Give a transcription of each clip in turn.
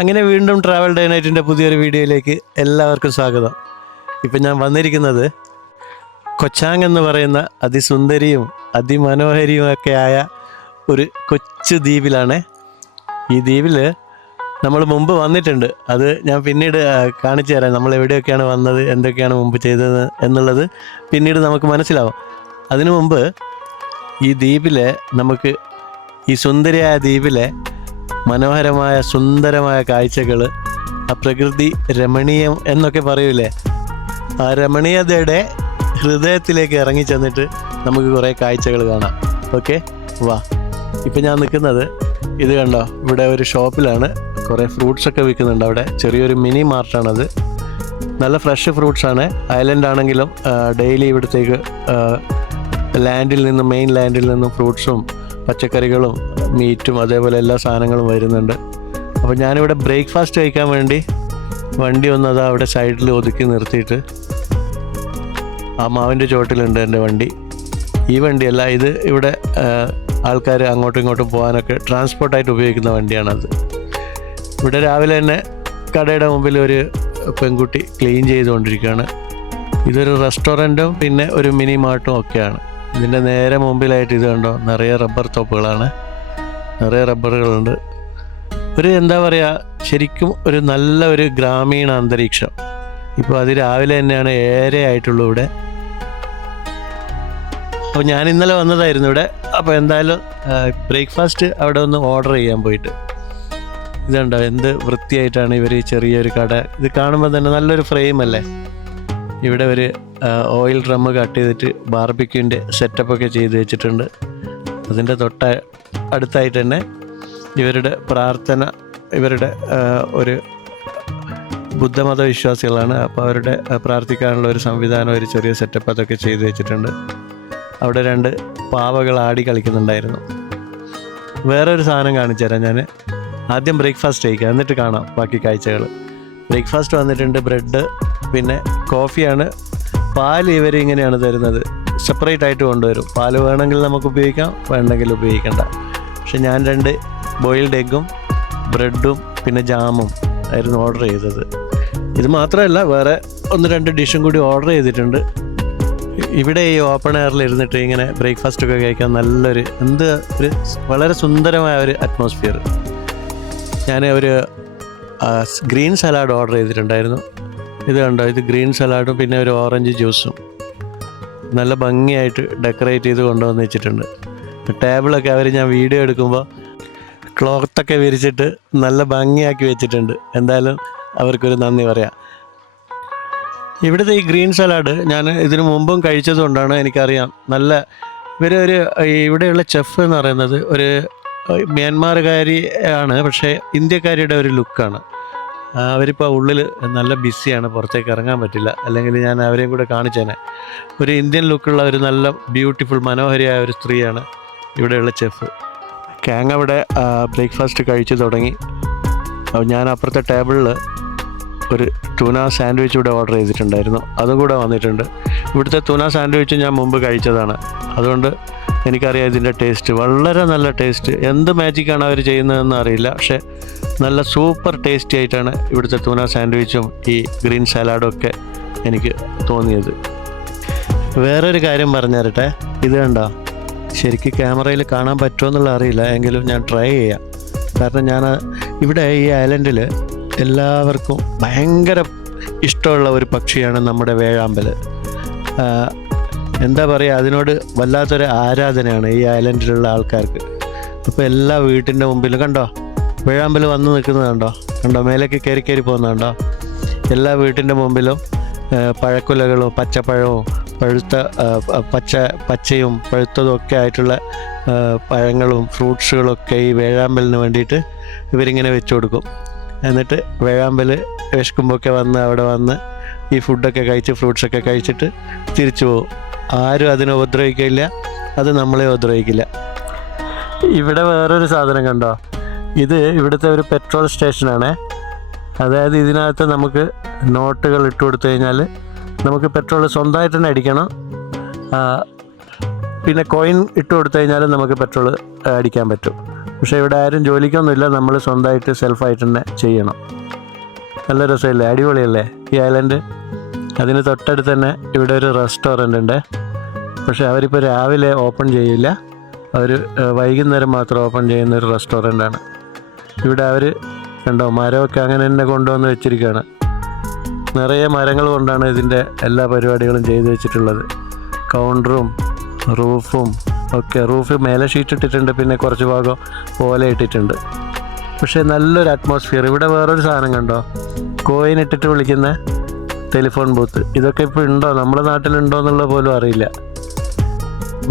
അങ്ങനെ വീണ്ടും travel day നൈറ്റിൻ്റെ പുതിയൊരു വീഡിയോയിലേക്ക് എല്ലാവർക്കും സ്വാഗതം. ഇപ്പം ഞാൻ വന്നിരിക്കുന്നത് കൊച്ചാങ് എന്ന് പറയുന്ന അതിസുന്ദരിയും അതിമനോഹരിയുമൊക്കെ ആയ ഒരു കൊച്ചു ദ്വീപിലാണ്. ഈ ദ്വീപിൽ നമ്മൾ മുമ്പ് വന്നിട്ടുണ്ട്. അത് ഞാൻ പിന്നീട് കാണിച്ചു തരാം. നമ്മൾ എവിടെയൊക്കെയാണ് വന്നത്, എന്തൊക്കെയാണ് മുമ്പ് ചെയ്തത് എന്നുള്ളത് പിന്നീട് നമുക്ക് മനസ്സിലാവും. അതിനു മുമ്പ് ഈ ദ്വീപിലെ നമുക്ക് ഈ സുന്ദരിയായ ദ്വീപിലെ മനോഹരമായ സുന്ദരമായ കാഴ്ചകൾ, ആ പ്രകൃതി രമണീയം എന്നൊക്കെ പറയൂലേ, ആ രമണീയതയുടെ ഹൃദയത്തിലേക്ക് ഇറങ്ങി ചെന്നിട്ട് നമുക്ക് കുറേ കാഴ്ചകൾ കാണാം. ഓക്കെ, വാ. ഇപ്പം ഞാൻ നിൽക്കുന്നത് ഇത് കണ്ടോ, ഇവിടെ ഒരു ഷോപ്പിലാണ്. കുറേ ഫ്രൂട്ട്സൊക്കെ വിൽക്കുന്നുണ്ട് അവിടെ. ചെറിയൊരു മിനി മാർട്ടാണത്. നല്ല ഫ്രഷ് ഫ്രൂട്ട്സാണ്. ഐലൻഡ് ആണെങ്കിലും ഡെയിലി ഇവിടത്തേക്ക് മെയിൻ ലാൻഡിൽ നിന്നും ഫ്രൂട്ട്സും പച്ചക്കറികളും മീറ്റും അതേപോലെ എല്ലാ സാധനങ്ങളും വരുന്നുണ്ട്. അപ്പോൾ ഞാനിവിടെ ബ്രേക്ക്ഫാസ്റ്റ് കഴിക്കാൻ വേണ്ടി വണ്ടി ഒന്ന് അതാ അവിടെ സൈഡിൽ ഒതുക്കി നിർത്തിയിട്ട്, ആ മാവിൻ്റെ ചോട്ടിലുണ്ട് എൻ്റെ വണ്ടി. ഈ വണ്ടിയല്ല, ഇത് ഇവിടെ ആൾക്കാർ അങ്ങോട്ടും ഇങ്ങോട്ടും പോകാനൊക്കെ ട്രാൻസ്പോർട്ടായിട്ട് ഉപയോഗിക്കുന്ന വണ്ടിയാണത്. ഇവിടെ രാവിലെ തന്നെ കടയുടെ മുമ്പിൽ ഒരു പെൺകുട്ടി ക്ലീൻ ചെയ്തുകൊണ്ടിരിക്കുകയാണ്. ഇതൊരു റെസ്റ്റോറൻറ്റും പിന്നെ ഒരു മിനി മാർട്ടും ഒക്കെയാണ്. ഇതിൻ്റെ നേരെ മുമ്പിലായിട്ട് ഇത് കണ്ടോ, നിറയെ റബ്ബർ തോപ്പുകളാണ്, നിറയെ റബ്ബറുകളുണ്ട്. ഒരു എന്താ പറയുക, ശരിക്കും ഒരു നല്ല ഒരു ഗ്രാമീണ അന്തരീക്ഷം. ഇപ്പോൾ അത് രാവിലെ തന്നെയാണ് 7:30 ആയിട്ടുള്ളൂ ഇവിടെ. അപ്പോൾ ഞാൻ ഇന്നലെ വന്നതായിരുന്നു ഇവിടെ. അപ്പോൾ എന്തായാലും ബ്രേക്ക്ഫാസ്റ്റ് അവിടെ ഒന്ന് ഓർഡർ ചെയ്യാൻ പോയിട്ട്, ഇതുണ്ടോ എന്ത് വൃത്തിയായിട്ടാണ് ഇവർ ഈ ചെറിയൊരു കട. ഇത് കാണുമ്പോൾ തന്നെ നല്ലൊരു ഫ്രെയിം അല്ലേ. ഇവിടെ ഒരു ഓയിൽ ഡ്രമ്മ് കട്ട് ചെയ്തിട്ട് ബാർബിക്യൂൻ്റെ സെറ്റപ്പൊക്കെ ചെയ്ത് വെച്ചിട്ടുണ്ട്. അതിൻ്റെ അടുത്തായിട്ട് തന്നെ ഇവരുടെ പ്രാർത്ഥന, ഇവരുടെ ഒരു ബുദ്ധമത വിശ്വാസികളാണ്. അപ്പോൾ അവരുടെ പ്രാർത്ഥിക്കാനുള്ള ഒരു സംവിധാനം, ഒരു ചെറിയ സെറ്റപ്പ് അതൊക്കെ ചെയ്ത് വെച്ചിട്ടുണ്ട്. അവിടെ 2 പാവകൾ ആടി കളിക്കുന്നുണ്ടായിരുന്നു. വേറൊരു സാധനം കാണിച്ചു തരാം ഞാൻ. ആദ്യം ബ്രേക്ക്ഫാസ്റ്റ് കഴിക്കാം, എന്നിട്ട് കാണാം ബാക്കി കാഴ്ചകൾ. ബ്രേക്ക്ഫാസ്റ്റ് വന്നിട്ടുണ്ട്, ബ്രെഡ് പിന്നെ കോഫിയാണ്. പാൽ ഇവർ ഇങ്ങനെയാണ് തരുന്നത്, സെപ്പറേറ്റ് ആയിട്ട് കൊണ്ടുവരും. പാൽ വേണമെങ്കിൽ നമുക്ക് ഉപയോഗിക്കാം, വേണ്ടെങ്കിൽ ഉപയോഗിക്കണ്ട. പക്ഷെ ഞാൻ 2 ബോയിൽഡ് എഗ്ഗും ബ്രെഡും പിന്നെ ജാമും ആയിരുന്നു ഓർഡർ ചെയ്തത്. ഇത് മാത്രമല്ല, വേറെ 1-2 ഡിഷും കൂടി ഓർഡർ ചെയ്തിട്ടുണ്ട്. ഇവിടെ ഈ ഓപ്പൺ എയറിൽ ഇരുന്നിട്ട് ഇങ്ങനെ ബ്രേക്ക്ഫാസ്റ്റൊക്കെ കഴിക്കാൻ നല്ലൊരു വളരെ സുന്ദരമായ ഒരു അറ്റ്മോസ്ഫിയർ. ഞാൻ ഒരു ഗ്രീൻ സലാഡ് ഓർഡർ ചെയ്തിട്ടുണ്ടായിരുന്നു. ഇത് കണ്ടോ, ഇത് ഗ്രീൻ സലാഡും പിന്നെ ഒരു ഓറഞ്ച് ജ്യൂസും നല്ല ഭംഗിയായിട്ട് ഡെക്കറേറ്റ് ചെയ്ത് കൊണ്ടുവന്ന് വെച്ചിട്ടുണ്ട്. ടേബിളൊക്കെ ഞാൻ വീഡിയോ എടുക്കുമ്പോൾ ക്ലോത്തൊക്കെ വിരിച്ചിട്ട് നല്ല ഭംഗിയാക്കി വെച്ചിട്ടുണ്ട്. എന്തായാലും അവർക്കൊരു നന്ദി പറയാം. ഇവിടുത്തെ ഈ ഗ്രീൻ സലാഡ് ഞാൻ ഇതിനു മുമ്പും കഴിച്ചതുകൊണ്ടാണ് എനിക്കറിയാം. ഇവിടെയുള്ള ചെഫ് എന്ന് പറയുന്നത് ഒരു മ്യാൻമാറുകാരി ആണ്, പക്ഷേ ഇന്ത്യക്കാരിയുടെ ഒരു ലുക്കാണ്. അവരിപ്പോൾ ഉള്ളിൽ നല്ല ബിസിയാണ്, പുറത്തേക്ക് ഇറങ്ങാൻ പറ്റില്ല. അല്ലെങ്കിൽ ഞാൻ അവരെയും കൂടെ കാണിച്ചേനെ. ഒരു ഇന്ത്യൻ ലുക്കുള്ള ഒരു നല്ല ബ്യൂട്ടിഫുൾ മനോഹരിയായ ഒരു സ്ത്രീയാണ് ഇവിടെയുള്ള ചെഫ്. കാങ് അവിടെ ബ്രേക്ക്ഫാസ്റ്റ് കഴിച്ചു തുടങ്ങി. അപ്പോൾ ഞാൻ അപ്പുറത്തെ ടേബിളിൽ ഒരു ടൂന സാൻഡ്വിച്ച് ഇവിടെ ഓർഡർ ചെയ്തിട്ടുണ്ടായിരുന്നു, അതും കൂടെ വന്നിട്ടുണ്ട്. ഇവിടുത്തെ ടൂന സാൻഡ്വിച്ച് ഞാൻ മുമ്പ് കഴിച്ചതാണ്, അതുകൊണ്ട് എനിക്കറിയാം ഇതിൻ്റെ ടേസ്റ്റ്. വളരെ നല്ല ടേസ്റ്റ്. എന്ത് മാജിക്കാണ് അവർ ചെയ്യുന്നതെന്ന് അറിയില്ല, പക്ഷേ നല്ല സൂപ്പർ ടേസ്റ്റി ആയിട്ടാണ് ഇവിടുത്തെ ടൂന സാൻഡ്വിച്ചും ഈ ഗ്രീൻ സലാഡും ഒക്കെ എനിക്ക് തോന്നിയത്. വേറൊരു കാര്യം പറഞ്ഞു തരട്ടെ. ഇത് കണ്ടോ, ശരിക്കും ക്യാമറയിൽ കാണാൻ പറ്റുമോ എന്നുള്ള അറിയില്ല, എങ്കിലും ഞാൻ ട്രൈ ചെയ്യാം. കാരണം ഇവിടെ ഈ ഐലൻഡിൽ എല്ലാവർക്കും ഭയങ്കര ഇഷ്ടമുള്ള ഒരു പക്ഷിയാണ് നമ്മുടെ വേഴാമ്പൽ. എന്താ പറയുക, അതിനോട് വല്ലാത്തൊരു ആരാധനയാണ് ഈ ഐലൻഡിലുള്ള ആൾക്കാർക്ക്. അപ്പോൾ എല്ലാ വീട്ടിൻ്റെ മുമ്പിലും കണ്ടോ വേഴാമ്പൽ വന്ന് നിൽക്കുന്നത് കണ്ടോ, മേലേക്ക് കയറി പോകുന്നത്. എല്ലാ വീട്ടിൻ്റെ മുമ്പിലും പഴക്കുലകളും പച്ചപ്പഴവും പച്ചയും പഴുത്തതും ഒക്കെ ആയിട്ടുള്ള പഴങ്ങളും ഫ്രൂട്ട്സുകളൊക്കെ ഈ വേഴാമ്പലിന് വേണ്ടിയിട്ട് ഇവരിങ്ങനെ വെച്ച് കൊടുക്കും. എന്നിട്ട് വേഴാമ്പൽ വിശക്കുമ്പോഴൊക്കെ അവിടെ വന്ന് ഈ ഫുഡൊക്കെ കഴിച്ച് ഫ്രൂട്ട്സൊക്കെ കഴിച്ചിട്ട് തിരിച്ചു പോകും. ആരും അതിനെ ഉപദ്രവിക്കില്ല, അത് നമ്മളെ ഉപദ്രവിക്കില്ല. ഇവിടെ വേറൊരു സാധനം കണ്ടോ, ഇത് ഇവിടുത്തെ ഒരു പെട്രോൾ സ്റ്റേഷനാണ്. അതായത് ഇതിനകത്ത് നമുക്ക് നോട്ടുകൾ ഇട്ട് കൊടുത്തു കഴിഞ്ഞാൽ നമുക്ക് പെട്രോൾ സ്വന്തമായിട്ട് തന്നെ അടിക്കണം. പിന്നെ കോയിൻ ഇട്ട് കൊടുത്തു കഴിഞ്ഞാൽ നമുക്ക് പെട്രോൾ അടിക്കാൻ പറ്റും. പക്ഷേ ഇവിടെ ആരും ജോലിക്കൊന്നുമില്ല, നമ്മൾ സ്വന്തമായിട്ട് സെൽഫായിട്ട് തന്നെ ചെയ്യണം. നല്ല രസമില്ലേ, അടിപൊളിയല്ലേ ഈ ഐലൻഡ്. അതിന് തൊട്ടടുത്ത് തന്നെ ഇവിടെ ഒരു റെസ്റ്റോറൻ്റ് ഉണ്ട്. പക്ഷേ അവരിപ്പോൾ രാവിലെ ഓപ്പൺ ചെയ്യില്ല, അവർ വൈകുന്നേരം മാത്രം ഓപ്പൺ ചെയ്യുന്ന ഒരു റെസ്റ്റോറൻ്റാണ്. ഇവിടെ അവർ കണ്ടോ മരമൊക്കെ അങ്ങനെ തന്നെ കൊണ്ടുവന്ന് വെച്ചിരിക്കുകയാണ്. നിറയെ മരങ്ങൾ കൊണ്ടാണ് ഇതിൻ്റെ എല്ലാ പരിപാടികളും ചെയ്തു വെച്ചിട്ടുള്ളത്. കൗണ്ടറും റൂഫും ഒക്കെ, റൂഫ് മേലെ ഷീറ്റ് ഇട്ടിട്ടുണ്ട്, പിന്നെ കുറച്ച് ഭാഗം ഓല ഇട്ടിട്ടുണ്ട്. പക്ഷേ നല്ലൊരു അറ്റ്മോസ്ഫിയർ. ഇവിടെ വേറൊരു സാധനം കണ്ടോ, കോയിൻ ഇട്ടിട്ട് വിളിക്കുന്ന ടെലിഫോൺ ബൂത്ത്. ഇതൊക്കെ ഇപ്പോൾ ഉണ്ടോ, നമ്മുടെ നാട്ടിലുണ്ടോ എന്നുള്ളത് പോലും അറിയില്ല.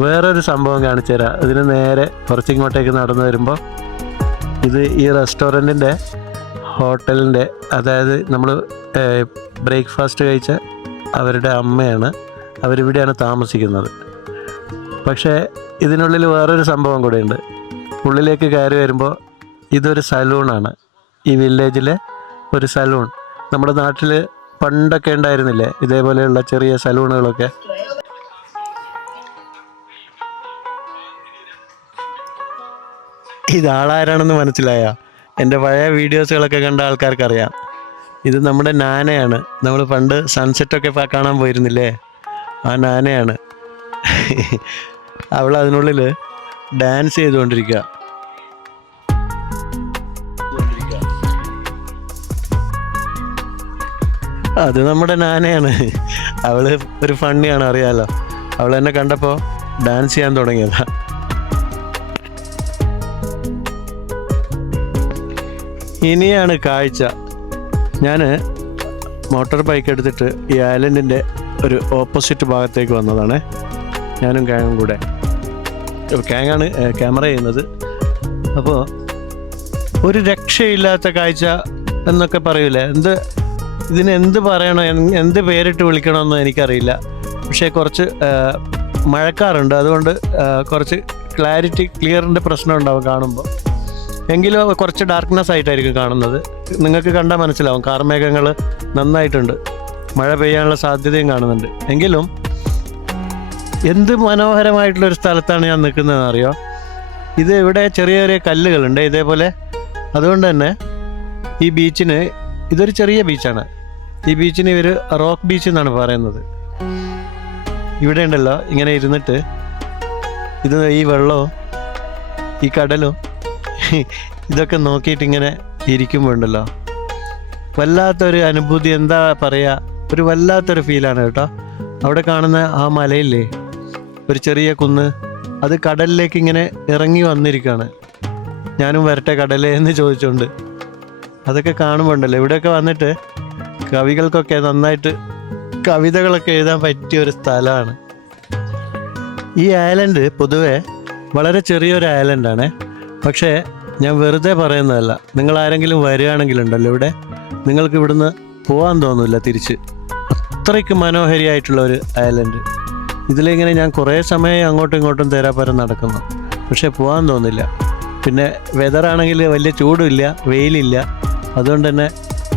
വേറൊരു സംഭവം കാണിച്ചു തരാം. ഇതിന് നേരെ കുറച്ചിങ്ങോട്ടേക്ക് നടന്നു വരുമ്പോൾ ഇത് ഈ റെസ്റ്റോറൻറ്റിൻ്റെ ഹോട്ടലിൻ്റെ, അതായത് നമ്മൾ ബ്രേക്ക്ഫാസ്റ്റ് കഴിച്ച അവരുടെ അമ്മയാണ്. അവരിവിടെയാണ് താമസിക്കുന്നത്. പക്ഷേ ഇതിനുള്ളിൽ വേറൊരു സംഭവം കൂടെ ഉണ്ട്. ഉള്ളിലേക്ക് കയറി വരുമ്പോൾ ഇതൊരു സലൂണാണ്. ഈ വില്ലേജിലെ ഒരു സലൂൺ. നമ്മുടെ നാട്ടിൽ പണ്ടൊക്കെ ഉണ്ടായിരുന്നില്ലേ ഇതേപോലെയുള്ള ചെറിയ സലൂണുകളൊക്കെ. ഇതാളാരാണെന്ന് മനസ്സിലായോ? എൻ്റെ പഴയ വീഡിയോസുകളൊക്കെ കണ്ട ആൾക്കാർക്കറിയാം. ഇത് നമ്മുടെ നാനയാണ്. നമ്മൾ പണ്ട് സൺസെറ്റൊക്കെ കാണാൻ പോയിരുന്നില്ലേ, ആ നാനയാണ്. അവൾ അതിനുള്ളിൽ ഡാൻസ് ചെയ്തുകൊണ്ടിരിക്കുക. അത് നമ്മുടെ നാനയാണ്. അവൾ ഒരു ഫണ്ണിയാണ്, അറിയാലോ. അവൾ എന്നെ കണ്ടപ്പോൾ ഡാൻസ് ചെയ്യാൻ തുടങ്ങിയതാ. ഇനിയാണ് കാഴ്ച. ഞാൻ മോട്ടോർ ബൈക്ക് എടുത്തിട്ട് ഈ ഐലൻഡിൻ്റെ ഒരു ഓപ്പോസിറ്റ് ഭാഗത്തേക്ക് വന്നതാണ്. ഞാനും കാങ്ങും കൂടെ. കാങ്ങാണ് ക്യാമറ ചെയ്യുന്നത്. അപ്പോൾ ഒരു രക്ഷയില്ലാത്ത കാഴ്ച എന്നൊക്കെ പറയൂലേ, ഇതിന് എന്ത് പറയണോ, എന്ത് പേരിട്ട് വിളിക്കണമെന്ന് എനിക്കറിയില്ല. പക്ഷേ കുറച്ച് മഴക്കാറുണ്ട്, അതുകൊണ്ട് കുറച്ച് ക്ലിയറിൻ്റെ പ്രശ്നം ഉണ്ടാവും കാണുമ്പോൾ. എങ്കിലും കുറച്ച് ഡാർക്ക്നെസ് ആയിട്ടായിരിക്കും കാണുന്നത്. നിങ്ങൾക്ക് കണ്ടാൽ മനസ്സിലാവും, കാർമേഘങ്ങൾ നന്നായിട്ടുണ്ട്, മഴ പെയ്യാനുള്ള സാധ്യതയും കാണുന്നുണ്ട്. എങ്കിലും എന്ത് മനോഹരമായിട്ടുള്ളൊരു സ്ഥലത്താണ് ഞാൻ നിൽക്കുന്നതെന്ന് അറിയോ? ഇത് ഇവിടെ ചെറിയ ചെറിയ കല്ലുകളുണ്ട് ഇതേപോലെ. അതുകൊണ്ട് തന്നെ ഈ ബീച്ചിന്, ഇതൊരു ചെറിയ ബീച്ചാണ്. ഈ ബീച്ചിന് ഇവർ റോക്ക് ബീച്ച് എന്നാണ് പറയുന്നത്. ഇവിടെ ഉണ്ടല്ലോ ഇങ്ങനെ ഇരുന്നിട്ട് ഇത് ഈ വെള്ളവും ഈ കടലും ഇതൊക്കെ നോക്കിയിട്ട് ഇങ്ങനെ ഇരിക്കുമ്പോൾ ഉണ്ടല്ലോ, വല്ലാത്തൊരു അനുഭൂതി. എന്താ പറയുക, ഒരു വല്ലാത്തൊരു ഫീലാണ് കേട്ടോ. അവിടെ കാണുന്ന ആ മലയില്ലേ, ഒരു ചെറിയ കുന്ന്, അത് കടലിലേക്ക് ഇങ്ങനെ ഇറങ്ങി വന്നിരിക്കുകയാണ്. ഞാനും വരട്ടെ കടലേ എന്ന് ചോദിച്ചുകൊണ്ട്. അതൊക്കെ കാണുമ്പോൾ ഉണ്ടല്ലോ, ഇവിടെയൊക്കെ വന്നിട്ട് കവികൾക്കൊക്കെ നന്നായിട്ട് കവിതകളൊക്കെ എഴുതാൻ പറ്റിയ ഒരു സ്ഥലമാണ്. ഈ ഐലൻഡ് പൊതുവെ വളരെ ചെറിയൊരു ഐലൻഡാണ്. പക്ഷേ ഞാൻ വെറുതെ പറയുന്നതല്ല. നിങ്ങൾ ആരെങ്കിലും വരികയാണെങ്കിലുണ്ടല്ലോ ഇവിടെ, നിങ്ങൾക്ക് ഇവിടുന്ന് പോകാൻ തോന്നില്ല തിരിച്ച്. അത്രയ്ക്ക് മനോഹരിയായിട്ടുള്ള ഒരു ഐലൻഡ്. ഇതിലിങ്ങനെ ഞാൻ കുറേ സമയം അങ്ങോട്ടും ഇങ്ങോട്ടും തേരാപ്പരം നടക്കുന്നു, പക്ഷേ പോകാൻ തോന്നില്ല. പിന്നെ വെതറാണെങ്കിൽ വലിയ ചൂടുമില്ല, വെയിലില്ല. അതുകൊണ്ട് തന്നെ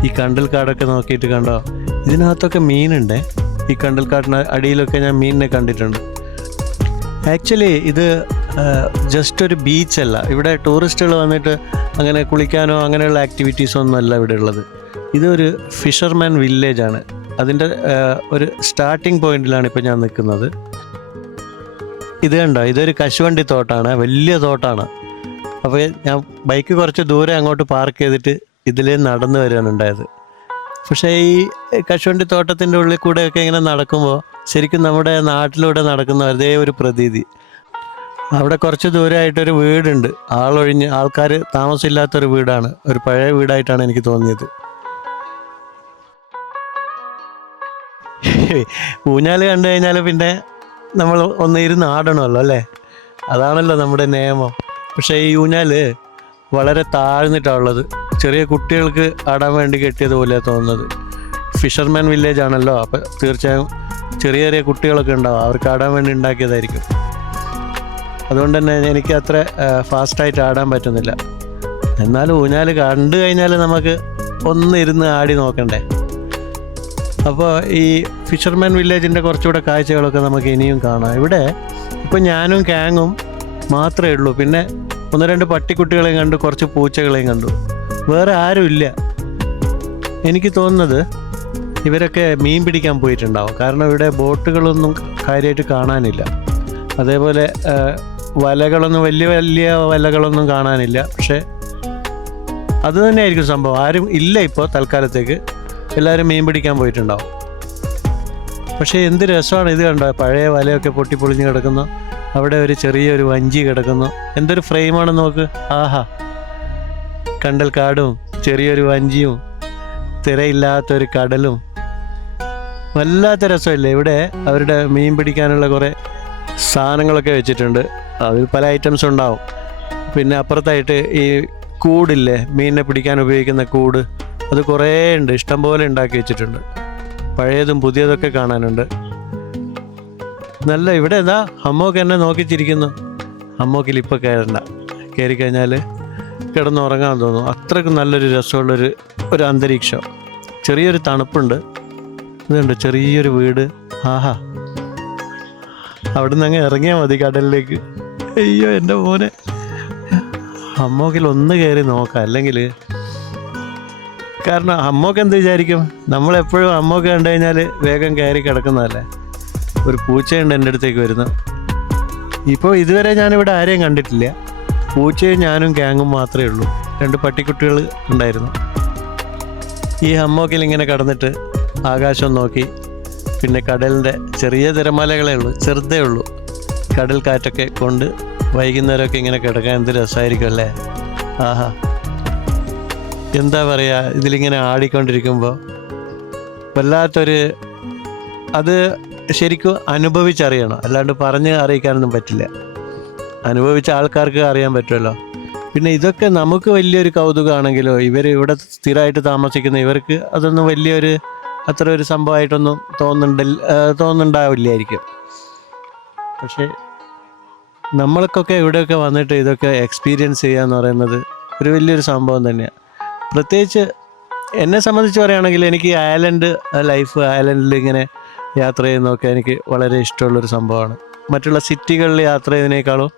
ഈ കണ്ടൽക്കാടൊക്കെ നോക്കിയിട്ട് കണ്ടോ, ഇതിനകത്തൊക്കെ മീനുണ്ട്. ഈ കണ്ടൽക്കാടിന് അടിയിലൊക്കെ ഞാൻ മീനിനെ കണ്ടിട്ടുണ്ട്. ആക്ച്വലി ഇത് ജസ്റ്റ് ഒരു ബീച്ചല്ല. ഇവിടെ ടൂറിസ്റ്റുകൾ വന്നിട്ട് അങ്ങനെ കുളിക്കാനോ അങ്ങനെയുള്ള ആക്ടിവിറ്റീസോ ഒന്നുമല്ല ഇവിടെ ഉള്ളത്. ഇതൊരു ഫിഷർമാൻ വില്ലേജാണ്. അതിൻ്റെ ഒരു സ്റ്റാർട്ടിങ് പോയിന്റിലാണ് ഇപ്പോൾ ഞാൻ നിൽക്കുന്നത്. ഇത് കണ്ടോ, ഇതൊരു കശുവണ്ടി തോട്ടാണ്, വലിയ തോട്ടാണ്. അപ്പോൾ ഞാൻ ബൈക്ക് കുറച്ച് ദൂരെ അങ്ങോട്ട് പാർക്ക് ചെയ്തിട്ട് ഇതിൽ നടന്നു വരികയാണ് ഉണ്ടായത്. പക്ഷേ ഈ കശുവണ്ടി തോട്ടത്തിൻ്റെ ഉള്ളിൽ കൂടെയൊക്കെ ഇങ്ങനെ നടക്കുമ്പോൾ ശരിക്കും നമ്മുടെ നാട്ടിലൂടെ നടക്കുന്ന അതേ ഒരു പ്രതീതി. അവിടെ കുറച്ച് ദൂരമായിട്ടൊരു വീടുണ്ട്, ആൾക്കാർ താമസമില്ലാത്തൊരു വീടാണ്. ഒരു പഴയ വീടായിട്ടാണ് എനിക്ക് തോന്നിയത്. ഊഞ്ഞാൽ കണ്ടു കഴിഞ്ഞാൽ പിന്നെ നമ്മൾ ഒന്ന് ഇരുന്ന് ആടണമല്ലോ അല്ലേ, അതാണല്ലോ നമ്മുടെ നിയമം. പക്ഷേ ഈ ഊഞ്ഞാൽ വളരെ താഴ്ന്നിട്ടാണുള്ളത്. ചെറിയ കുട്ടികൾക്ക് ആടാൻ വേണ്ടി കെട്ടിയതുപോലെയാണ് തോന്നുന്നത്. ഫിഷർമാൻ വില്ലേജ് ആണല്ലോ, അപ്പോൾ തീർച്ചയായും ചെറിയ ചെറിയ കുട്ടികളൊക്കെ ഉണ്ടാവും, അവർക്ക് ആടാൻ വേണ്ടി ഉണ്ടാക്കിയതായിരിക്കും. അതുകൊണ്ട് തന്നെ എനിക്ക് അത്ര ഫാസ്റ്റായിട്ട് ആടാൻ പറ്റുന്നില്ല. എന്നാലും ഊഞ്ഞാൽ കണ്ടു കഴിഞ്ഞാൽ നമുക്ക് ഒന്ന് ഇരുന്ന് ആടി നോക്കണ്ടേ. അപ്പോൾ ഈ ഫിഷർമാൻ വില്ലേജിൻ്റെ കുറച്ചുകൂടെ കാഴ്ചകളൊക്കെ നമുക്ക് ഇനിയും കാണാം. ഇവിടെ ഇപ്പോൾ ഞാനും കാങ്ങും മാത്രമേ ഉള്ളൂ. പിന്നെ 2 പട്ടിക്കുട്ടികളെയും കണ്ടു, കുറച്ച് പൂച്ചകളെയും കണ്ടു. വേറെ ആരുമില്ല. എനിക്ക് തോന്നുന്നത് ഇവരൊക്കെ മീൻ പിടിക്കാൻ പോയിട്ടുണ്ടാവും. കാരണം ഇവിടെ ബോട്ടുകളൊന്നും കാര്യമായിട്ട് കാണാനില്ല. അതേപോലെ വലകളൊന്നും വലിയ വലകളൊന്നും കാണാനില്ല. പക്ഷേ അത് തന്നെയായിരിക്കും സംഭവം. ആരും ഇല്ല ഇപ്പോൾ തൽക്കാലത്തേക്ക്. എല്ലാവരും മീൻ പിടിക്കാൻ പോയിട്ടുണ്ടാവും. പക്ഷേ എന്ത് രസമാണ് ഇത് കണ്ടോ, പഴയ വലയൊക്കെ പൊട്ടിപ്പൊളിഞ്ഞ് കിടക്കുന്നു. അവിടെ ഒരു ചെറിയൊരു വഞ്ചി കിടക്കുന്നു. എന്തൊരു ഫ്രെയിമാണെന്ന് നോക്ക്. ആഹാ, കണ്ടൽ കാടും ചെറിയൊരു വഞ്ചിയും തിരയില്ലാത്തൊരു കടലും, വല്ലാത്ത രസമില്ലേ. ഇവിടെ അവരുടെ മീൻ പിടിക്കാനുള്ള കുറേ സാധനങ്ങളൊക്കെ വെച്ചിട്ടുണ്ട്. അതിൽ പല ഐറ്റംസ് ഉണ്ടാവും. പിന്നെ അപ്പുറത്തായിട്ട് ഈ കൂടില്ലേ, മീനിനെ പിടിക്കാൻ ഉപയോഗിക്കുന്ന കൂട്, അത് കുറേ ഉണ്ട്, ഇഷ്ടംപോലെ ഉണ്ടാക്കി വെച്ചിട്ടുണ്ട്. പഴയതും പുതിയതൊക്കെ കാണാനുണ്ട്. നല്ല ഇവിടെ എന്താ ഹമ്മോക്ക് എന്നെ നോക്കിച്ചിരിക്കുന്നു. ഹമ്മോക്കിൽ ഇപ്പോൾ കയറിക്കഴിഞ്ഞാൽ കിടന്നുറങ്ങാൻ തോന്നും. അത്രയ്ക്ക് നല്ലൊരു രസമുള്ളൊരു അന്തരീക്ഷം. ചെറിയൊരു തണുപ്പുണ്ട്. ഇതുണ്ട് ചെറിയൊരു വീട്. ആഹാ, അവിടെ നിന്ന് അങ്ങ് ഇറങ്ങിയാൽ മതി കടലിലേക്ക്. അയ്യോ എൻ്റെ മോനെ, ഹമ്മോക്കിൽ ഒന്ന് കയറി നോക്കാം. അല്ലെങ്കിൽ കാരണം ഹമ്മോക്ക് എന്ത് വിചാരിക്കും, നമ്മളെപ്പോഴും ഹമ്മോക്ക് കണ്ടു കഴിഞ്ഞാൽ വേഗം കയറി കിടക്കുന്നതല്ലേ. ഒരു പൂച്ചയുണ്ട് എൻ്റെ അടുത്തേക്ക് വരുന്നത്. ഇപ്പോൾ ഇതുവരെ ഞാനിവിടെ ആരെയും കണ്ടിട്ടില്ല. പൂച്ചയും ഞാനും ഗ്യാങ്ങും മാത്രമേ ഉള്ളൂ. 2 പട്ടിക്കുട്ടികൾ ഉണ്ടായിരുന്നു. ഈ ഹമ്മോക്കിൽ ഇങ്ങനെ കടന്നിട്ട് ആകാശം നോക്കി, പിന്നെ കടലിൻ്റെ ചെറിയ തിരമാലകളേ ഉള്ളൂ, ചെറുതേ ഉള്ളൂ. കടൽ കാറ്റൊക്കെ കൊണ്ട് വൈകുന്നേരമൊക്കെ ഇങ്ങനെ കിടക്കാൻ എന്ത് രസമായിരിക്കും അല്ലേ. ആഹാ, എന്താ പറയുക, ഇതിലിങ്ങനെ ആടിക്കൊണ്ടിരിക്കുമ്പോൾ വല്ലാത്തൊരു, അത് ശരിക്കും അനുഭവിച്ചറിയണം, അല്ലാണ്ട് പറഞ്ഞ് അറിയിക്കാനൊന്നും പറ്റില്ല. അനുഭവിച്ച ആൾക്കാർക്ക് അറിയാൻ പറ്റുമല്ലോ. പിന്നെ ഇതൊക്കെ നമുക്ക് വലിയൊരു കൗതുകമാണെങ്കിലോ, ഇവർ ഇവിടെ സ്ഥിരമായിട്ട് താമസിക്കുന്ന ഇവർക്ക് അതൊന്നും വലിയൊരു അത്ര ഒരു സംഭവമായിട്ടൊന്നും തോന്നുന്നുണ്ടാവില്ലായിരിക്കും. പക്ഷേ നമ്മൾക്കൊക്കെ ഇവിടെയൊക്കെ വന്നിട്ട് ഇതൊക്കെ എക്സ്പീരിയൻസ് ചെയ്യുക എന്ന് പറയുന്നത് ഒരു വലിയൊരു സംഭവം തന്നെയാണ്. പ്രത്യേകിച്ച് എന്നെ സംബന്ധിച്ച് പറയുകയാണെങ്കിൽ എനിക്ക് ഐലൻഡിൽ ഇങ്ങനെ യാത്ര ചെയ്യുന്നതൊക്കെ എനിക്ക് വളരെ ഇഷ്ടമുള്ളൊരു സംഭവമാണ്. മറ്റുള്ള സിറ്റികളിൽ യാത്ര ചെയ്യുന്നതിനേക്കാളും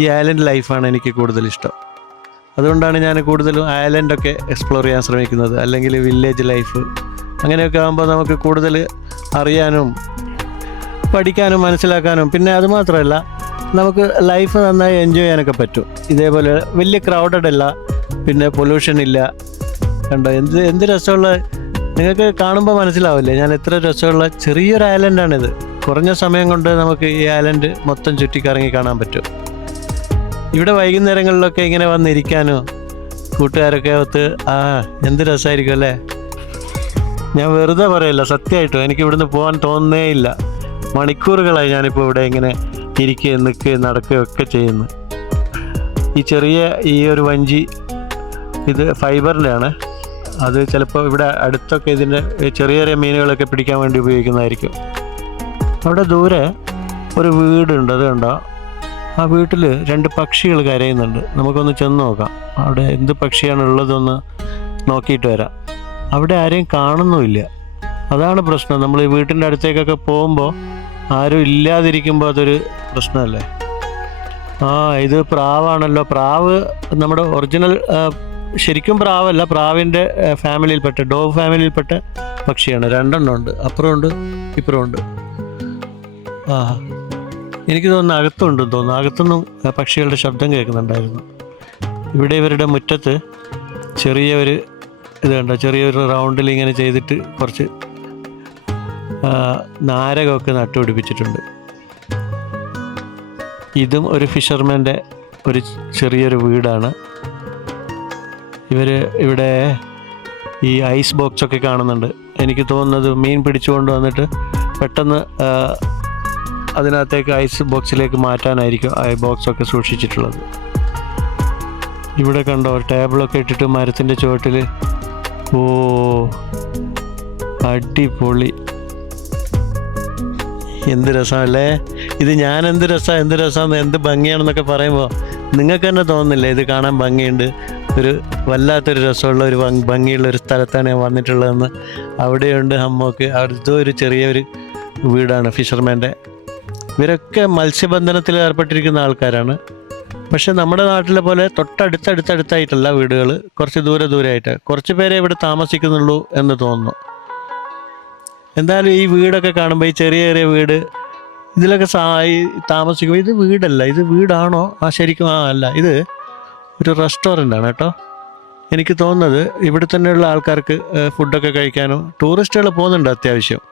ഈ ഐലൻഡ് ലൈഫാണ് എനിക്ക് കൂടുതൽ ഇഷ്ടം. അതുകൊണ്ടാണ് ഞാൻ കൂടുതലും ഐലൻഡൊക്കെ എക്സ്പ്ലോർ ചെയ്യാൻ ശ്രമിക്കുന്നത്. അല്ലെങ്കിൽ വില്ലേജ് ലൈഫ് അങ്ങനെയൊക്കെ ആകുമ്പോൾ നമുക്ക് കൂടുതൽ അറിയാനും പഠിക്കാനും മനസ്സിലാക്കാനും, പിന്നെ അതുമാത്രമല്ല നമുക്ക് ലൈഫ് നന്നായി എൻജോയ് ചെയ്യാനൊക്കെ പറ്റും. ഇതേപോലെ വലിയ ക്രൗഡഡ് അല്ല, പിന്നെ പൊല്യൂഷൻ ഇല്ല. കണ്ടോ എന്ത് രസമുള്ള, നിങ്ങൾക്ക് കാണുമ്പോൾ മനസ്സിലാവില്ലേ ഞാൻ എത്ര രസമുള്ള ചെറിയൊരു ഐലൻഡാണിത്. കുറഞ്ഞ സമയം കൊണ്ട് നമുക്ക് ഈ ഐലൻഡ് മൊത്തം ചുറ്റിക്കറങ്ങി കാണാൻ പറ്റും. ഇവിടെ വൈകുന്നേരങ്ങളിലൊക്കെ ഇങ്ങനെ വന്നിരിക്കാനോ കൂട്ടുകാരൊക്കെ ഒത്ത് എന്ത് രസമായിരിക്കും അല്ലേ. ഞാൻ വെറുതെ പറയില്ല, സത്യമായിട്ടും എനിക്ക് ഇവിടുന്ന് പോകാൻ തോന്നുന്നേ ഇല്ല. മണിക്കൂറുകളായി ഞാനിപ്പോൾ ഇവിടെ ഇങ്ങനെ ഇരിക്കുകയും നിൽക്കുകയും നടക്കുകയൊക്കെ ചെയ്യുന്നു. ഈ ഒരു വഞ്ചി ഇത് ഫൈബറിൻ്റെയാണ്. അത് ചിലപ്പോൾ ഇവിടെ അടുത്തൊക്കെ ഇതിൻ്റെ ചെറിയ ചെറിയ മീനുകളൊക്കെ പിടിക്കാൻ വേണ്ടി ഉപയോഗിക്കുന്നതായിരിക്കും. അവിടെ ദൂരെ ഒരു വീടുണ്ട്, അത് കണ്ടോ. ആ വീട്ടിൽ 2 പക്ഷികൾ കരയുന്നുണ്ട്. നമുക്കൊന്ന് ചെന്ന് നോക്കാം അവിടെ എന്ത് പക്ഷിയാണ് ഉള്ളതെന്ന് നോക്കിയിട്ട് വരാം. അവിടെ ആരെയും കാണുന്നുമില്ല, അതാണ് പ്രശ്നം. നമ്മൾ ഈ വീട്ടിൻ്റെ അടുത്തേക്കൊക്കെ പോകുമ്പോൾ ആരും ഇല്ലാതിരിക്കുമ്പോൾ അതൊരു പ്രശ്നമല്ലേ. ഇത് പ്രാവാണല്ലോ. പ്രാവ് നമ്മുടെ ഒറിജിനൽ ശരിക്കും പ്രാവല്ല, പ്രാവിൻ്റെ ഫാമിലിയിൽപ്പെട്ട ഡോഗ് ഫാമിലിയിൽപ്പെട്ട പക്ഷിയാണ്. 2 എണ്ണം ഉണ്ട്, അപ്പുറമുണ്ട് ഇപ്പുറമുണ്ട്. എനിക്ക് തോന്നുന്നു അകത്തുണ്ടെന്ന് തോന്നുന്നു. അകത്തുനിന്നും പക്ഷികളുടെ ശബ്ദം കേൾക്കുന്നുണ്ടായിരുന്നു. ഇവിടെ ഇവരുടെ മുറ്റത്ത് ചെറിയൊരു ഇത് കണ്ടോ, ചെറിയൊരു റൗണ്ടിൽ ഇങ്ങനെ ചെയ്തിട്ട് കുറച്ച് നാരകമൊക്കെ നട്ടുപിടിപ്പിച്ചിട്ടുണ്ട്. ഇതും ഒരു ഫിഷർമാൻ്റെ ഒരു ചെറിയൊരു വീടാണ്. ഇവിടെ ഈ ഐസ് ബോക്സൊക്കെ കാണുന്നുണ്ട്. എനിക്ക് തോന്നുന്നത് മീൻ പിടിച്ചുകൊണ്ട് വന്നിട്ട് പെട്ടെന്ന് അതിനകത്തേക്ക് ഐസ് ബോക്സിലേക്ക് മാറ്റാനായിരിക്കും ആ ബോക്സൊക്കെ സൂക്ഷിച്ചിട്ടുള്ളത്. ഇവിടെ കണ്ടോ ടേബിളൊക്കെ ഇട്ടിട്ട് മരത്തിൻ്റെ ചുവട്ടിൽ. അടിപൊളി, എന്ത് രസമല്ലേ ഇത്. ഞാൻ എന്ത് രസമാണ് എന്ത് ഭംഗിയാണെന്നൊക്കെ പറയുമ്പോൾ നിങ്ങൾക്ക് തന്നെ തോന്നുന്നില്ലേ ഇത് കാണാൻ ഭംഗിയുണ്ട്. വല്ലാത്തൊരു രസമുള്ള ഒരു ഭംഗിയുള്ള ഒരു സ്ഥലത്താണ് ഞാൻ വന്നിട്ടുള്ളതെന്ന്. അവിടെയുണ്ട് ഹമ്മോക്ക്. അവിടുത്തെ ഒരു ചെറിയൊരു വീടാണ് ഫിഷർമാൻ്റെ. ഇവരൊക്കെ മത്സ്യബന്ധനത്തിൽ ഏർപ്പെട്ടിരിക്കുന്ന ആൾക്കാരാണ്. പക്ഷെ നമ്മുടെ നാട്ടിലെ പോലെ തൊട്ടടുത്തടുത്തടുത്തായിട്ടല്ല വീടുകൾ, കുറച്ച് ദൂരമായിട്ട്. കുറച്ച് പേരെ ഇവിടെ താമസിക്കുന്നുള്ളൂ എന്ന് തോന്നുന്നു. എന്തായാലും ഈ വീടൊക്കെ കാണുമ്പോൾ, ഈ ചെറിയ ചെറിയ വീട്, ഇതിലൊക്കെ താമസിക്കുമ്പോൾ ഇത് വീടല്ല, ഇത് വീടാണോ? ശരിക്കും അല്ല, ഇത് ഒരു റെസ്റ്റോറൻ്റ് ആണ് കേട്ടോ. എനിക്ക് തോന്നുന്നത് ഇവിടെ തന്നെയുള്ള ആൾക്കാർക്ക് ഫുഡൊക്കെ കഴിക്കാനും, ടൂറിസ്റ്റുകൾ പോകുന്നുണ്ട് അത്യാവശ്യം.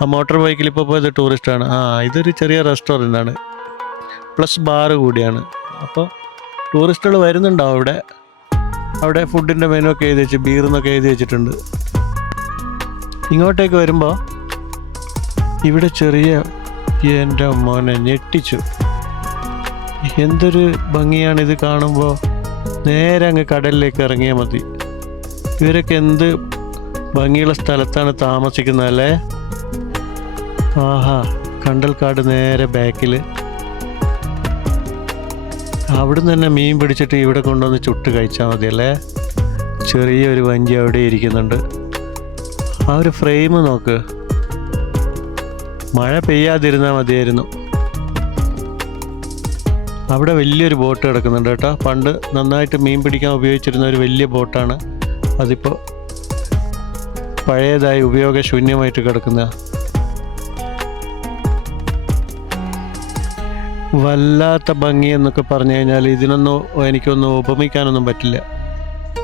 ആ മോട്ടോർ ബൈക്കിൽ ഇപ്പോൾ പോയത് ടൂറിസ്റ്റാണ്. ഇതൊരു ചെറിയ റെസ്റ്റോറൻ്റ് ആണ്, പ്ലസ് ബാറ് കൂടിയാണ്. അപ്പോൾ ടൂറിസ്റ്റുകൾ വരുന്നുണ്ടാവും അവിടെ ഫുഡിൻ്റെ മെനു ഒക്കെ എഴുതി വെച്ച്, ബീറെന്നൊക്കെ എഴുതി വെച്ചിട്ടുണ്ട്. ഇങ്ങോട്ടേക്ക് വരുമ്പോൾ ഇവിടെ ചെറിയ, എൻ്റെ മോനെ ഞെട്ടിച്ചു, എന്തൊരു ഭംഗിയാണിത് കാണുമ്പോൾ. നേരെ അങ്ങ് കടലിലേക്ക് ഇറങ്ങിയാൽ മതി. ഇവരൊക്കെ എന്ത് ഭംഗിയുള്ള സ്ഥലത്താണ് താമസിക്കുന്നതല്ലേ. കണ്ടൽക്കാട് നേരെ ബാക്കിൽ. അവിടുന്ന് തന്നെ മീൻ പിടിച്ചിട്ട് ഇവിടെ കൊണ്ടുവന്ന് ചുട്ട് കഴിച്ചാൽ മതിയല്ലേ. ചെറിയൊരു വഞ്ചി അവിടെ ഇരിക്കുന്നുണ്ട്. ആ ഒരു ഫ്രെയിം നോക്ക്. മഴ പെയ്യാതിരുന്നാൽ മതിയായിരുന്നു. അവിടെ വലിയൊരു ബോട്ട് കിടക്കുന്നുണ്ട് കേട്ടോ. പണ്ട് നന്നായിട്ട് മീൻ പിടിക്കാൻ ഉപയോഗിച്ചിരുന്ന ഒരു വലിയ ബോട്ടാണ്. അതിപ്പോൾ പഴയതായി ഉപയോഗശൂന്യമായിട്ട് കിടക്കുന്ന. വല്ലാത്ത ഭംഗി എന്നൊക്കെ പറഞ്ഞു കഴിഞ്ഞാൽ ഇതിനൊന്നും എനിക്കൊന്നും ഉപമിക്കാനൊന്നും പറ്റില്ല.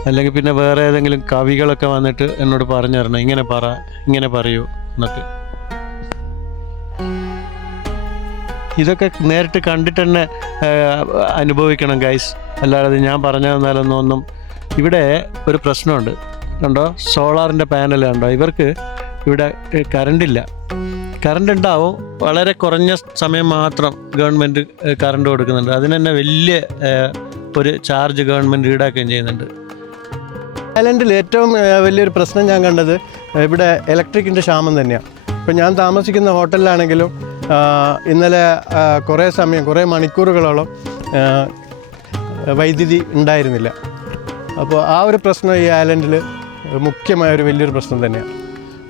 അല്ലെങ്കിൽ പിന്നെ വേറെ ഏതെങ്കിലും കവികളൊക്കെ വന്നിട്ട് എന്നോട് പറഞ്ഞു തരണം, ഇങ്ങനെ പറയൂ എന്നൊക്കെ. ഇതൊക്കെ നേരിട്ട് കണ്ടിട്ട് തന്നെ അനുഭവിക്കണം ഗൈസ്, അല്ലാതെ ഞാൻ പറഞ്ഞു തന്നാലൊന്നും. ഇവിടെ ഒരു പ്രശ്നമുണ്ട് കണ്ടോ, സോളാറിൻ്റെ പാനൽ കണ്ടോ. ഇവർക്ക് ഇവിടെ കറണ്ടില്ല. കറണ്ട് ഉണ്ടാവും, വളരെ കുറഞ്ഞ സമയം മാത്രം ഗവൺമെൻറ് കറണ്ട് കൊടുക്കുന്നുണ്ട്. അതിന് തന്നെ വലിയ ഒരു ചാർജ് ഗവൺമെൻറ് ഈടാക്കുകയും ചെയ്യുന്നുണ്ട്. ഐലൻഡിൽ ഏറ്റവും വലിയൊരു പ്രശ്നം ഞാൻ കണ്ടത് ഇവിടെ ഇലക്ട്രിക്കിൻ്റെ ക്ഷാമം തന്നെയാണ്. ഇപ്പം ഞാൻ താമസിക്കുന്ന ഹോട്ടലിലാണെങ്കിലും ഇന്നലെ കുറേ മണിക്കൂറുകളോളം വൈദ്യുതി ഉണ്ടായിരുന്നില്ല. അപ്പോൾ ആ ഒരു പ്രശ്നം ഈ ഐലൻഡിൽ മുഖ്യമായ ഒരു വലിയൊരു പ്രശ്നം തന്നെയാണ്.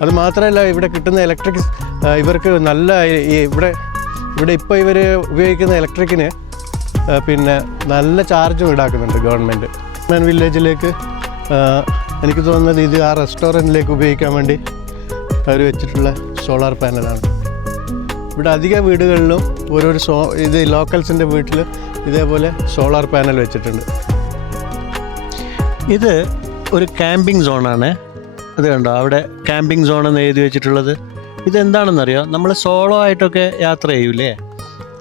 അത് മാത്രമല്ല, ഇവിടെ കിട്ടുന്ന ഇലക്ട്രിക് ഇവർക്ക് നല്ല ഇവിടെ ഇപ്പോൾ ഇവർ ഉപയോഗിക്കുന്ന ഇലക്ട്രിക്കിന് പിന്നെ നല്ല ചാർജും ഈടാക്കുന്നുണ്ട് ഗവൺമെൻറ്. വില്ലേജിലേക്ക് എനിക്ക് തോന്നുന്നത് ഇത് ആ റെസ്റ്റോറൻറ്റിലേക്ക് ഉപയോഗിക്കാൻ വേണ്ടി അവർ വെച്ചിട്ടുള്ള സോളാർ പാനലാണ്. ഇവിടെ അധിക വീടുകളിലും ഇത് ലോക്കൽസിൻ്റെ വീട്ടിൽ ഇതേപോലെ സോളാർ പാനൽ വെച്ചിട്ടുണ്ട്. ഇത് ഒരു ക്യാമ്പിംഗ് സോണാണ്. അത് കണ്ടോ, അവിടെ ക്യാമ്പിംഗ് സോൺ എന്ന് എഴുതി വെച്ചിട്ടുള്ളത്. ഇതെന്താണെന്നറിയോ, നമ്മൾ സോളോ ആയിട്ടൊക്കെ യാത്ര ചെയ്യൂലേ.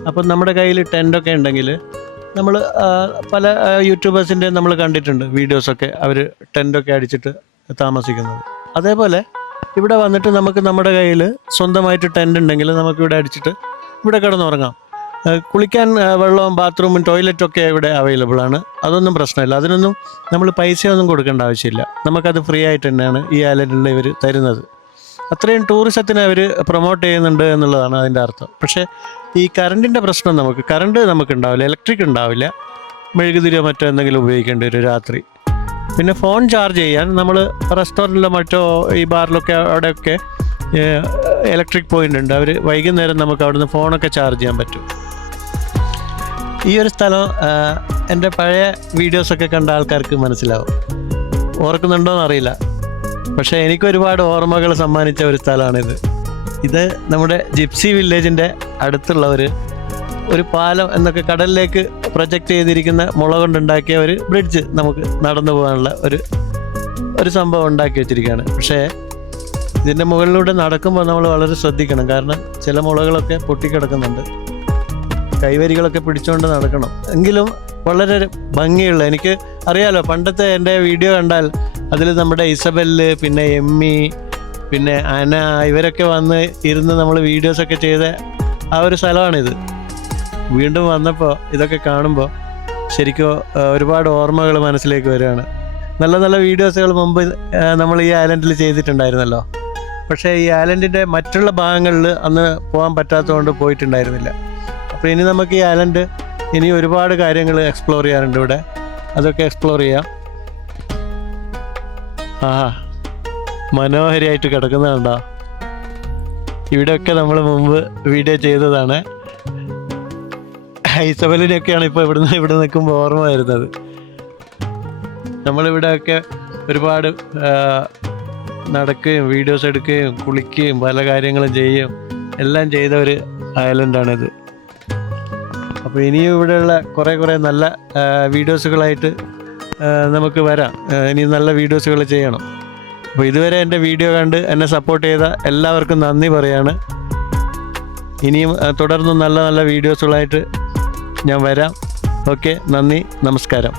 അപ്പം നമ്മുടെ കയ്യിൽ ടെൻ്റൊക്കെ ഉണ്ടെങ്കിൽ നമ്മൾ പല യൂട്യൂബേഴ്സിൻ്റെ നമ്മൾ കണ്ടിട്ടുണ്ട് വീഡിയോസൊക്കെ, അവർ ടെൻ്റൊക്കെ അടിച്ചിട്ട് താമസിക്കുന്നത്. അതേപോലെ ഇവിടെ വന്നിട്ട് നമുക്ക് നമ്മുടെ കയ്യിൽ സ്വന്തമായിട്ട് ടെൻ്റ് ഉണ്ടെങ്കിൽ നമുക്കിവിടെ അടിച്ചിട്ട് ഇവിടെ കിടന്നുറങ്ങാം. കുളിക്കാൻ വെള്ളവും ബാത്റൂമും ടോയ്ലറ്റൊക്കെ ഇവിടെ അവൈലബിൾ ആണ്. അതൊന്നും പ്രശ്നമില്ല. അതിനൊന്നും നമ്മൾ പൈസയൊന്നും കൊടുക്കേണ്ട ആവശ്യമില്ല. നമുക്കത് ഫ്രീ ആയിട്ട് തന്നെയാണ് ഈ ഐലൻഡിൽ ഇവർ തരുന്നത്. അത്രയും ടൂറിസത്തിനെ അവർ പ്രൊമോട്ട് ചെയ്യുന്നുണ്ട് എന്നുള്ളതാണ് അതിൻ്റെ അർത്ഥം. പക്ഷേ ഈ കറണ്ടിൻ്റെ പ്രശ്നം കറണ്ട് നമുക്ക് ഉണ്ടാവില്ല, ഇലക്ട്രിക് ഉണ്ടാവില്ല. മെഴുകുതിരിയോ മറ്റോ എന്തെങ്കിലും ഉപയോഗിക്കേണ്ടി വരും രാത്രി. പിന്നെ ഫോൺ ചാർജ് ചെയ്യാൻ നമ്മൾ റെസ്റ്റോറൻറ്റിലോ മറ്റോ ഈ ബാറിലൊക്കെ അവിടെയൊക്കെ ഇലക്ട്രിക് പോയിൻ്റ് ഉണ്ട്. അവർ വൈകുന്നേരം നമുക്ക് അവിടുന്ന് ഫോണൊക്കെ ചാർജ് ചെയ്യാൻ പറ്റും. ഈ ഒരു സ്ഥലം എൻ്റെ പഴയ വീഡിയോസൊക്കെ കണ്ട ആൾക്കാർക്ക് മനസ്സിലാവും. ഓർക്കുന്നുണ്ടോയെന്ന് അറിയില്ല, പക്ഷേ എനിക്ക് ഒരുപാട് ഓർമ്മകൾ സമ്മാനിച്ച ഒരു സ്ഥലമാണിത്. ഇത് നമ്മുടെ ജിപ്സി വില്ലേജിൻ്റെ അടുത്തുള്ള ഒരു പാലം എന്നൊക്കെ, കടലിലേക്ക് പ്രൊജക്റ്റ് ചെയ്തിരിക്കുന്ന മുള കൊണ്ടുണ്ടാക്കിയ ഒരു ബ്രിഡ്ജ്, നമുക്ക് നടന്നു പോകാനുള്ള ഒരു സംഭവം ഉണ്ടാക്കി വെച്ചിരിക്കുകയാണ്. പക്ഷേ ഇതിൻ്റെ മുകളിലൂടെ നടക്കുമ്പോൾ നമ്മൾ വളരെ ശ്രദ്ധിക്കണം, കാരണം ചില മുളകളൊക്കെ പൊട്ടിക്കിടക്കുന്നുണ്ട്. കൈവരികളൊക്കെ പിടിച്ചുകൊണ്ട് നടക്കണം. എങ്കിലും വളരെ ഭംഗിയുള്ള, എനിക്ക് അറിയാലോ പണ്ടത്തെ എൻ്റെ വീഡിയോ കണ്ടാൽ അതിൽ നമ്മുടെ ഇസബെല്ല്, പിന്നെ എമ്മി, പിന്നെ അന, ഇവരൊക്കെ വന്ന് ഇരുന്ന് നമ്മൾ വീഡിയോസൊക്കെ ചെയ്ത ആ ഒരു സ്ഥലമാണിത്. വീണ്ടും വന്നപ്പോൾ ഇതൊക്കെ കാണുമ്പോൾ ശരിക്കും ഒരുപാട് ഓർമ്മകൾ മനസ്സിലേക്ക് വരികയാണ്. നല്ല നല്ല വീഡിയോസുകൾ മുമ്പ് നമ്മൾ ഈ ഐലൻഡിൽ ചെയ്തിട്ടുണ്ടായിരുന്നല്ലോ. പക്ഷേ ഈ ഐലൻഡിൻ്റെ മറ്റുള്ള ഭാഗങ്ങളിൽ അന്ന് പോകാൻ പറ്റാത്തതുകൊണ്ട് പോയിട്ടുണ്ടായിരുന്നില്ല. അപ്പോൾ ഇനി നമുക്ക് ഈ ഐലൻഡ് ഇനി ഒരുപാട് കാര്യങ്ങൾ എക്സ്പ്ലോർ ചെയ്യാറുണ്ട് ഇവിടെ. അതൊക്കെ എക്സ്പ്ലോർ ചെയ്യാം. മനോഹരിയായിട്ട് കിടക്കുന്നതുണ്ടോ? ഇവിടെയൊക്കെ നമ്മൾ മുമ്പ് വീഡിയോ ചെയ്തതാണ്. ഐസബലിനെയൊക്കെയാണ് ഇപ്പോൾ ഇവിടെ നിൽക്കുമ്പോൾ ഓർമ്മ വരുന്നത്. നമ്മളിവിടെയൊക്കെ ഒരുപാട് നടക്കുകയും വീഡിയോസ് എടുക്കുകയും കുളിക്കുകയും പല കാര്യങ്ങളും ചെയ്യുകയും എല്ലാം ചെയ്ത ഒരു ഐലൻഡാണിത്. അപ്പോൾ ഇനിയും ഇവിടെയുള്ള കുറേ നല്ല വീഡിയോസുകളായിട്ട് നമുക്ക് വരാം. ഇനി നല്ല വീഡിയോസുകൾ ചെയ്യണം. അപ്പോൾ ഇതുവരെ എൻ്റെ വീഡിയോ കണ്ട് എന്നെ സപ്പോർട്ട് ചെയ്ത എല്ലാവർക്കും നന്ദി പറയാണ്. ഇനിയും തുടർന്നും നല്ല വീഡിയോസുകളായിട്ട് ഞാൻ വരാം. ഓക്കെ, നന്ദി, നമസ്കാരം.